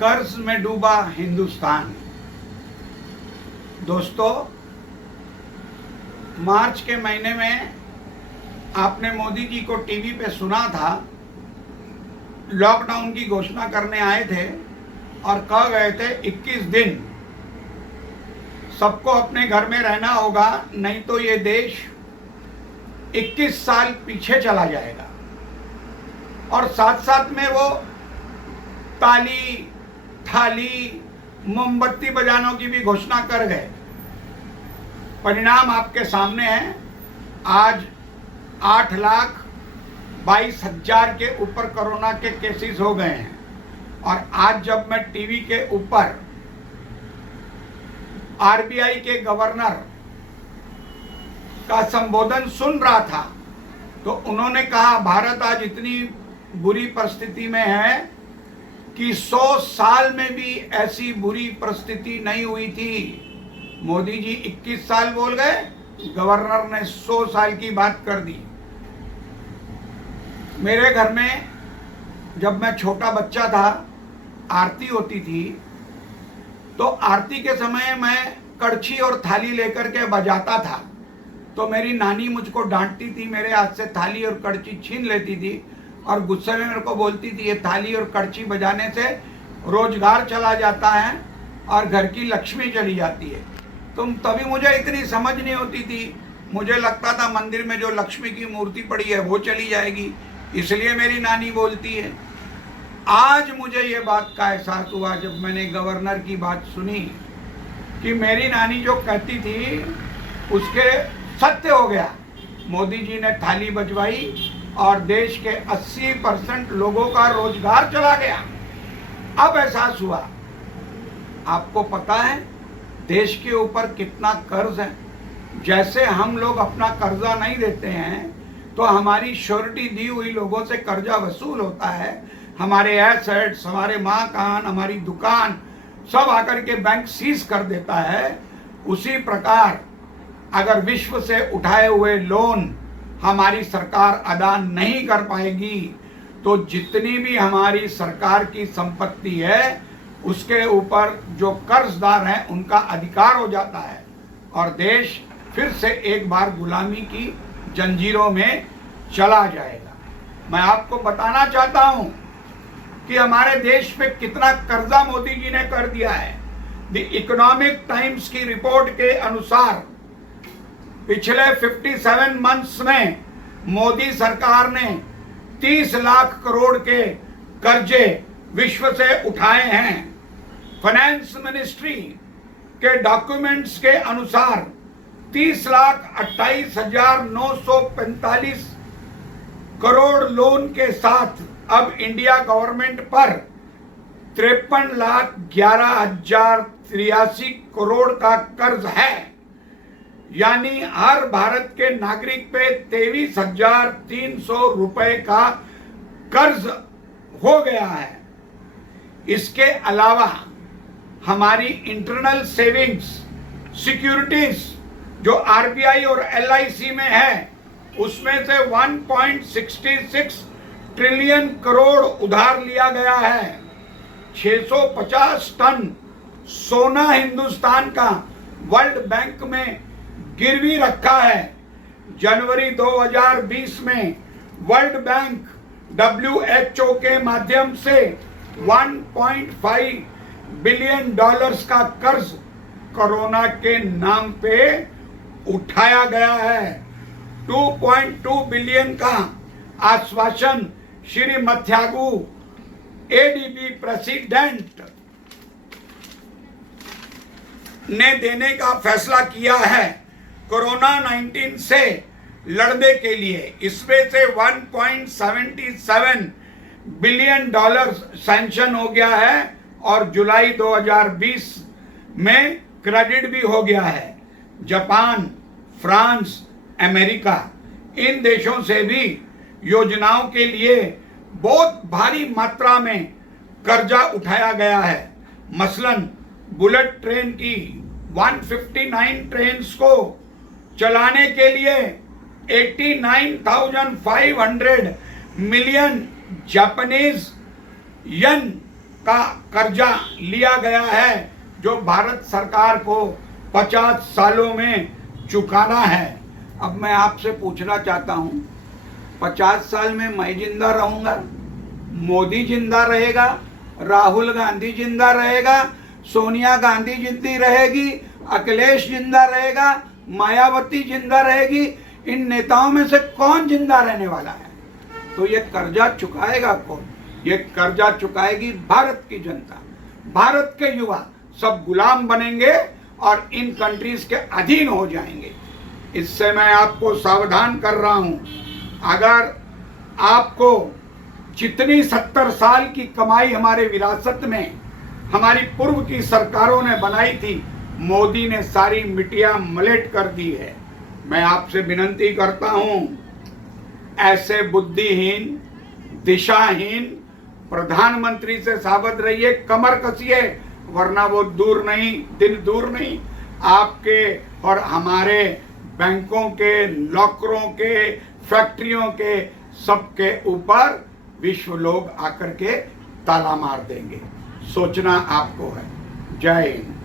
कर्ज में डूबा हिंदुस्तान। दोस्तों, मार्च के महीने में आपने मोदी जी को टीवी पे सुना था, लॉकडाउन की घोषणा करने आए थे और कह गए थे 21 दिन सबको अपने घर में रहना होगा, नहीं तो ये देश 21 साल पीछे चला जाएगा। और साथ साथ में वो ताली थाली मोमबत्ती बजानों की भी घोषणा कर गए। परिणाम आपके सामने है। आज 8,22,000 के ऊपर कोरोना के केसेस हो गए हैं। और आज जब मैं टीवी के ऊपर आरबीआई के गवर्नर का संबोधन सुन रहा था तो उन्होंने कहा भारत आज इतनी बुरी परिस्थिति में है कि 100 साल में भी ऐसी बुरी परिस्थिति नहीं हुई थी। मोदी जी 21 साल बोल गए, गवर्नर ने 100 साल की बात कर दी। मेरे घर में जब मैं छोटा बच्चा था, आरती होती थी, तो आरती के समय मैं कड़छी और थाली लेकर के बजाता था। तो मेरी नानी मुझको डांटती थी, मेरे हाथ से थाली और कड़छी छीन लेती थी और गुस्से में मेरे को बोलती थी, ये थाली और कड़छी बजाने से रोजगार चला जाता है और घर की लक्ष्मी चली जाती है। तभी मुझे इतनी समझ नहीं होती थी। मुझे लगता था मंदिर में जो लक्ष्मी की मूर्ति पड़ी है वो चली जाएगी, इसलिए मेरी नानी बोलती है। आज मुझे ये बात का एहसास हुआ जब मैंने गवर्नर की बात सुनी कि मेरी नानी जो कहती थी उसके सत्य हो गया। मोदी जी ने थाली बजवाई और देश के 80% लोगों का रोजगार चला गया। अब एहसास हुआ। आपको पता है देश के ऊपर कितना कर्ज है। जैसे हम लोग अपना कर्जा नहीं देते हैं तो हमारी श्योरिटी दी हुई लोगों से कर्जा वसूल होता है। हमारे एसेट्स, हमारे मकान, हमारी दुकान सब आकर के बैंक सीज कर देता है। उसी प्रकार अगर विश्व से उठाए हुए लोन हमारी सरकार अदा नहीं कर पाएगी तो जितनी भी हमारी सरकार की संपत्ति है उसके ऊपर जो कर्जदार हैं उनका अधिकार हो जाता है और देश फिर से एक बार गुलामी की जंजीरों में चला जाएगा। मैं आपको बताना चाहता हूं कि हमारे देश पे कितना कर्जा मोदी जी ने कर दिया है। द इकोनॉमिक टाइम्स की रिपोर्ट के अनुसार पिछले 57 मंथ्स में मोदी सरकार ने 30 लाख करोड़ के कर्जे विश्व से उठाए हैं। फाइनेंस मिनिस्ट्री के डॉक्यूमेंट्स के अनुसार 30,28,945 करोड़ लोन के साथ अब इंडिया गवर्नमेंट पर 53,11,083 करोड़ का कर्ज है। यानी हर भारत के नागरिक पे 23,300 रुपए का कर्ज हो गया है। इसके अलावा हमारी इंटरनल सेविंग्स सिक्योरिटीज जो आरबीआई और एलआईसी में है उसमें से 1.66 ट्रिलियन करोड़ उधार लिया गया है। 650 टन सोना हिंदुस्तान का वर्ल्ड बैंक में गिरवी रखा है। जनवरी 2020 में वर्ल्ड बैंक WHO के माध्यम से 1.5 बिलियन डॉलर्स का कर्ज कोरोना के नाम पे उठाया गया है। 2.2 बिलियन का आश्वासन श्री मथ्यागु एडीबी प्रेसिडेंट ने देने का फैसला किया है कोरोना 19 से लड़ने के लिए। इसमें से 1.77 बिलियन डॉलर सैंक्शन हो गया है और जुलाई 2020 में क्रेडिट भी हो गया है। जापान, फ्रांस, अमेरिका इन देशों से भी योजनाओं के लिए बहुत भारी मात्रा में कर्जा उठाया गया है। मसलन बुलेट ट्रेन की 159 ट्रेन्स को चलाने के लिए 89,500 मिलियन जापानीज यन का कर्जा लिया गया है जो भारत सरकार को 50 सालों में चुकाना है। अब मैं आपसे पूछना चाहता हूं, 50 साल में मैं जिंदा रहूंगा, मोदी जिंदा रहेगा, राहुल गांधी जिंदा रहेगा, सोनिया गांधी जिंदी रहेगी, अखिलेश जिंदा रहेगा, मायावती जिंदा रहेगी, इन नेताओं में से कौन जिंदा रहने वाला है? तो ये कर्जा चुकाएगा कौन? ये कर्जा चुकाएगी भारत की जनता। भारत के युवा सब गुलाम बनेंगे और इन कंट्रीज के अधीन हो जाएंगे। इससे मैं आपको सावधान कर रहा हूं। अगर आपको जितनी 70 साल की कमाई हमारे विरासत में हमारी पूर्व की सरकारों ने बनाई थी, मोदी ने सारी मिटिया मलेट कर दी है। मैं आपसे विनती करता हूं, ऐसे बुद्धिहीन, दिशाहीन प्रधानमंत्री से सावध रहिए, कमर कसिए, वरना वो दिन दूर नहीं आपके और हमारे बैंकों के, लॉकरों के, फैक्ट्रियों के सबके ऊपर विश्व लोग आकर के ताला मार देंगे। सोचना आपको है। जय हिंद।